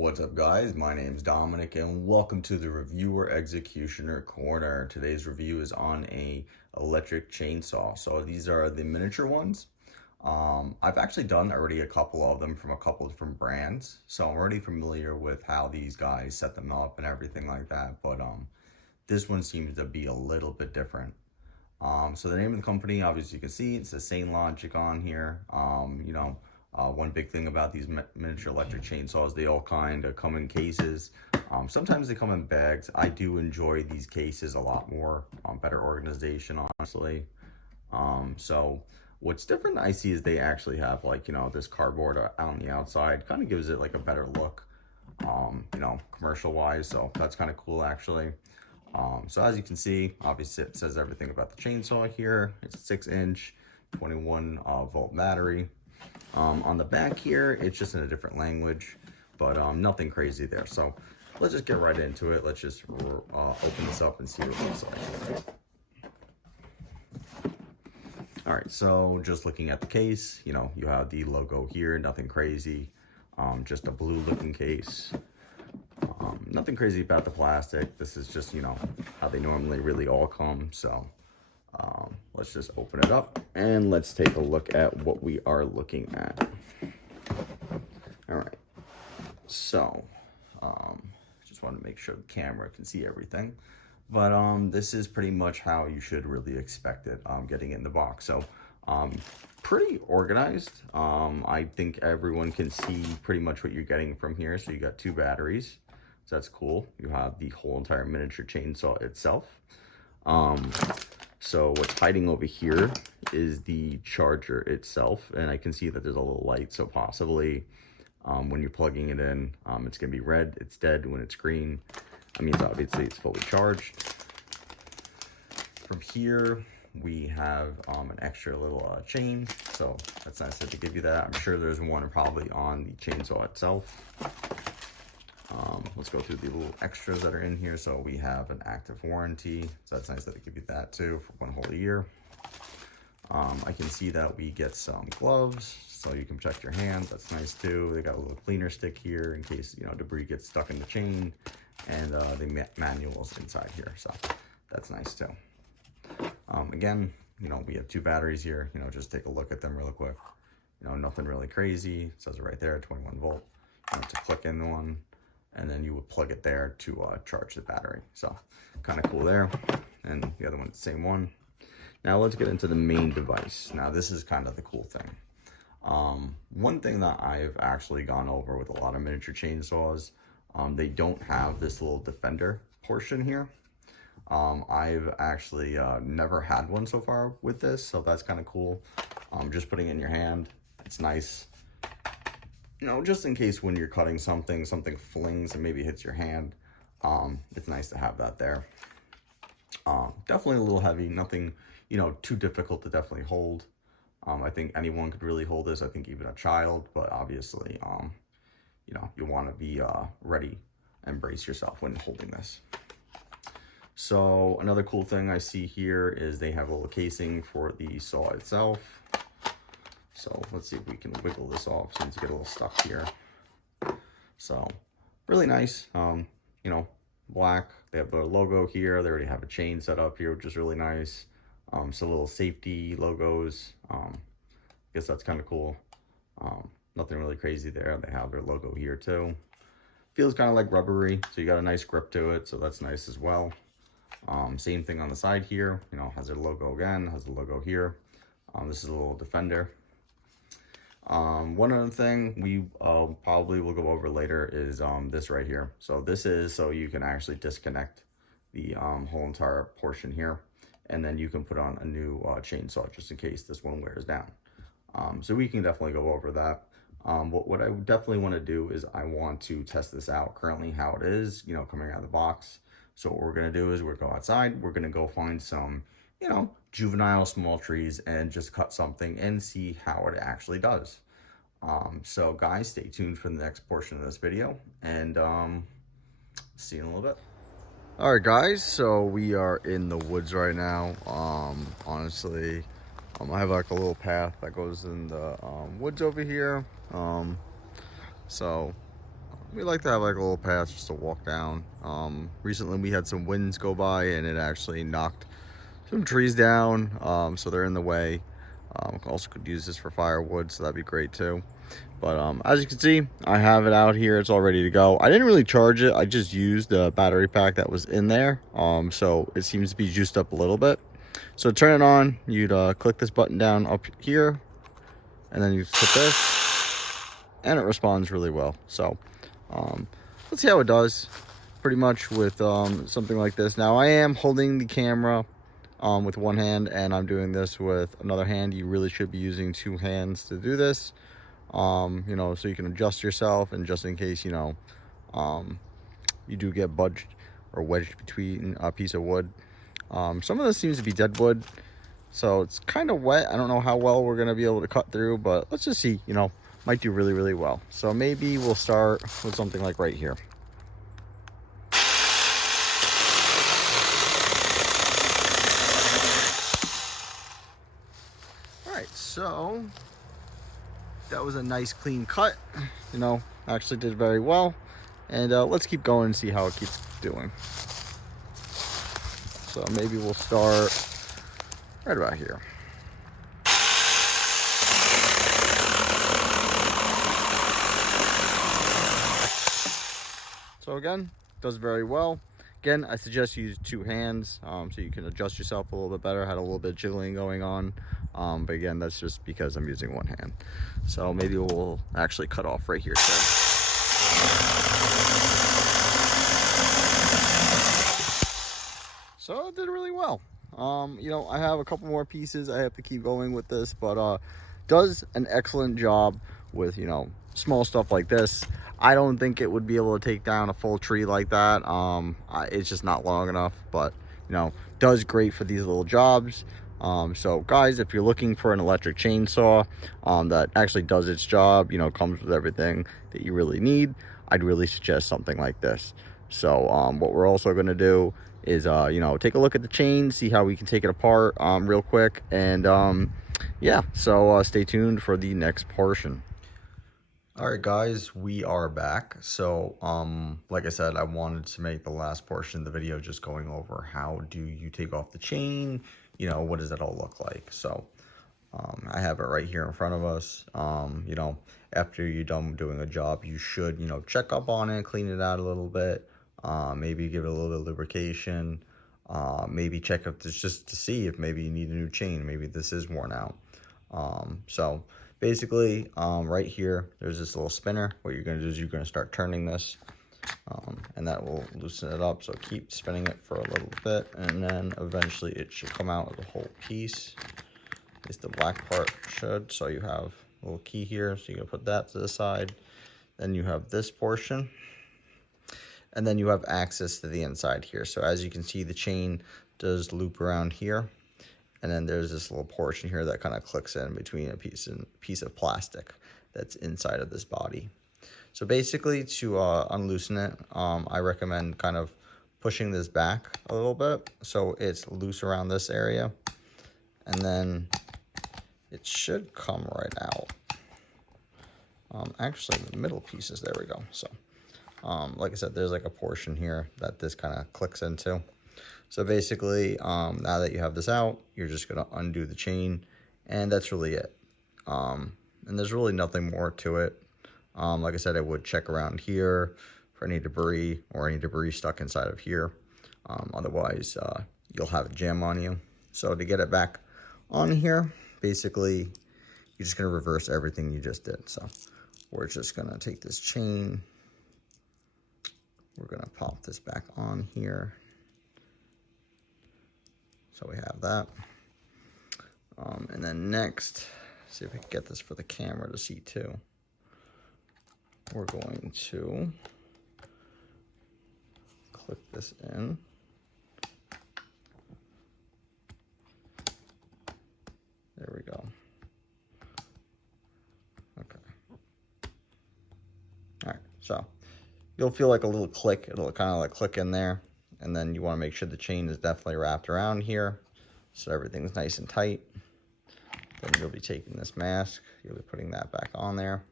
What's up, guys? My name's Dominic and welcome to the Reviewer Executioner Corner. Today's review is on a electric chainsaw. So these are the miniature ones. I've actually done already a couple of them from a couple different brands, so I'm already familiar with how these guys set them up and everything like that, but this one seems to be a little bit different. So the name of the company, obviously you can see, it says Sainlogic on here. One big thing about these miniature electric chainsaws, they all kind of come in cases. Sometimes they come in bags. I do enjoy these cases a lot more, better organization, honestly. So what's different I see is they actually have this cardboard on the outside, kind of gives it like a better look, commercial wise. So that's kind of cool actually. So as you can see, obviously it says everything about the chainsaw here. It's a 6-inch 21-volt battery. On the back here, it's just in a different language, but nothing crazy there. So let's just get right into it. Let's just open this up and see what it looks like. All right, so just looking at the case, you have the logo here, nothing crazy, just a blue looking case. Nothing crazy about the plastic. This is just, how they normally really all come. So let's just open it up and let's take a look at what we are looking at. All right, so just want to make sure the camera can see everything, but this is pretty much how you should really expect it getting in the box. So pretty organized. I think everyone can see pretty much what you're getting from here. So you got 2 batteries, so that's cool. You have the whole entire miniature chainsaw itself. So what's hiding over here is the charger itself, and I can see that there's a little light, so possibly when you're plugging it in, it's gonna be red. It's dead. When it's green, I mean, obviously it's fully charged. From here we have an extra little chain, so that's nice that they give you that. I'm sure there's one probably on the chainsaw itself. Let's go through the little extras that are in here. So we have an active warranty, so that's nice that they give you that too for 1 whole year. I can see that we get some gloves, so you can protect your hand. That's nice too. They got a little cleaner stick here in case debris gets stuck in the chain, and the manuals inside here, so that's nice too. Again, we have 2 batteries here. Just take a look at them real quick. Nothing really crazy. It says it right there, 21 volt. To click in one, and then you would plug it there to charge the battery. So kind of cool there. And the other one, the same one. Now let's get into the main device. Now this is kind of the cool thing. One thing that I've actually gone over with a lot of miniature chainsaws, they don't have this little defender portion here. I've actually never had one so far with this, so that's kind of cool. Just putting it in your hand, it's nice. Just in case when you're cutting something flings and maybe hits your hand, it's nice to have that there. Definitely a little heavy, nothing, too difficult to definitely hold. I think anyone could really hold this, I think even a child, but obviously, you want to be ready and brace yourself when holding this. So another cool thing I see here is they have a little casing for the saw itself. So let's see if we can wiggle this off since you get a little stuck here. So really nice, black. They have their logo here. They already have a chain set up here, which is really nice. So little safety logos. I guess that's kind of cool. Nothing really crazy there. They have their logo here too. Feels kind of like rubbery, so you got a nice grip to it, so that's nice as well. Same thing on the side here, has their logo again, has the logo here. This is a little defender. One other thing we probably will go over later is this right here. So this is so you can actually disconnect the whole entire portion here, and then you can put on a new chainsaw just in case this one wears down. So we can definitely go over that. What I definitely want to do is I want to test this out currently how it is, coming out of the box. So what we're going to do is we're going to go outside, we're going to go find some juvenile small trees and just cut something and see how it actually does. So guys, stay tuned for the next portion of this video, and see you in a little bit. All right guys, so we are in the woods right now. Honestly, I have like a little path that goes in the woods over here. So we like to have like a little path just to walk down. Recently we had some winds go by and it actually knocked some trees down, so they're in the way. Also could use this for firewood, so that'd be great too. But as you can see, I have it out here. It's all ready to go. I didn't really charge it. I just used the battery pack that was in there. So it seems to be juiced up a little bit. So to turn it on, you'd click this button down up here, and then you hit this, and it responds really well. So let's see how it does. Pretty much with something like this. Now I am holding the camera with one hand, and I'm doing this with another hand. You really should be using two hands to do this. You know, so you can adjust yourself, and just in case, you know, you do get budged or wedged between a piece of wood. Some of this seems to be dead wood, so it's kind of wet. I don't know how well we're going to be able to cut through, but let's just see. You know, might do really, really well. So maybe we'll start with something like right here. All right, so that was a nice clean cut. You know, actually did very well. And let's keep going and see how it keeps doing. So maybe we'll start right about here. So again, does very well. Again, I suggest you use two hands so you can adjust yourself a little bit better. Had a little bit of jiggling going on. But again, that's just because I'm using one hand. So maybe we'll actually cut off right here too. So it did really well. You know, I have a couple more pieces. I have to keep going with this, but does an excellent job with, you know, small stuff like this. I don't think it would be able to take down a full tree like that. It's just not long enough, but you know, does great for these little jobs. So guys, if you're looking for an electric chainsaw that actually does its job, you know, comes with everything that you really need, I'd really suggest something like this. So what we're also going to do is you know, take a look at the chain, see how we can take it apart real quick, and yeah, so stay tuned for the next portion. All right, guys, we are back. So like I said, I wanted to make the last portion of the video just going over how do you take off the chain, you know, what does that all look like. So I have it right here in front of us. You know, after you're done doing a job, you should, you know, check up on it, clean it out a little bit, maybe give it a little bit of lubrication, maybe check up this just to see if maybe you need a new chain, maybe this is worn out. So basically, right here, there's this little spinner. What you're going to do is you're going to start turning this, and that will loosen it up. So keep spinning it for a little bit, and then eventually it should come out of the whole piece. At least the black part should. So you have a little key here, so you're going to put that to the side. Then you have this portion, and then you have access to the inside here. So as you can see, the chain does loop around here. And then there's this little portion here that kind of clicks in between a piece of plastic that's inside of this body. So basically, to unloosen it, I recommend kind of pushing this back a little bit so it's loose around this area. And then it should come right out. Actually, the middle pieces, there we go. So like I said, there's like a portion here that this kind of clicks into. So basically, now that you have this out, you're just going to undo the chain, and that's really it. And there's really nothing more to it. Like I said, I would check around here for any debris or any debris stuck inside of here. Otherwise, you'll have a jam on you. So to get it back on here, basically, you're just going to reverse everything you just did. So we're just going to take this chain. We're going to pop this back on here. So we have that. And then next, see if we can get this for the camera to see too. We're going to click this in. There we go. Okay. All right, so you'll feel like a little click. It'll kind of like click in there. And then you want to make sure the chain is definitely wrapped around here so everything's nice and tight. Then you'll be taking this mask, you'll be putting that back on there.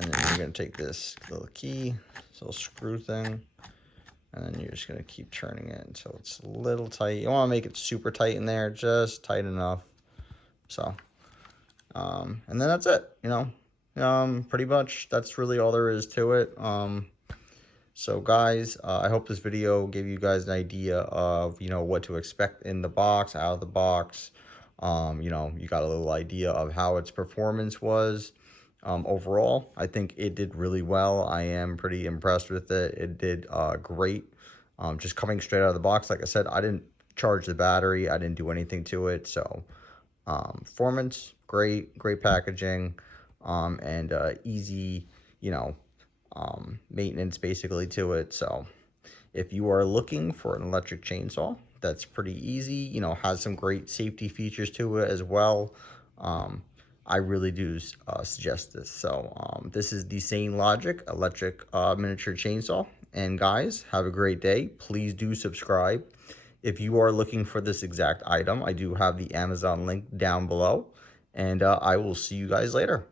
And then you're going to take this little key, this little screw thing, and then you're just going to keep turning it until it's a little tight. You don't want to make it super tight in there, just tight enough. So, and then that's it, you know. Pretty much that's really all there is to it. So guys, I hope this video gave you guys an idea of, you know, what to expect in the box, out of the box. You know, you got a little idea of how its performance was. Overall, I think it did really well. I am pretty impressed with it. It did great. Just coming straight out of the box, like I said, I didn't charge the battery. I didn't do anything to it. So performance, great packaging, and easy, you know, maintenance basically to it. So if you are looking for an electric chainsaw that's pretty easy, you know, has some great safety features to it as well, I really do suggest this. So this is the Sainlogic electric miniature chainsaw. And guys, have a great day. Please do subscribe. If you are looking for this exact item, I do have the Amazon link down below. And I will see you guys later.